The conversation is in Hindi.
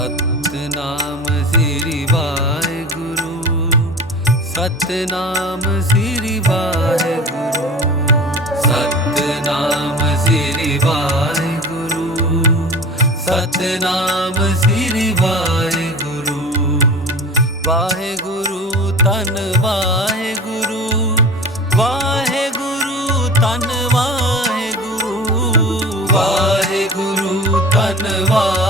Satnam she Guru Satnam she गुरु सतनाम वाहे गुरु सतनाम श्री गुरु वाहे गुरु तन वाहे गुरु वाहे गुरु तन वाहे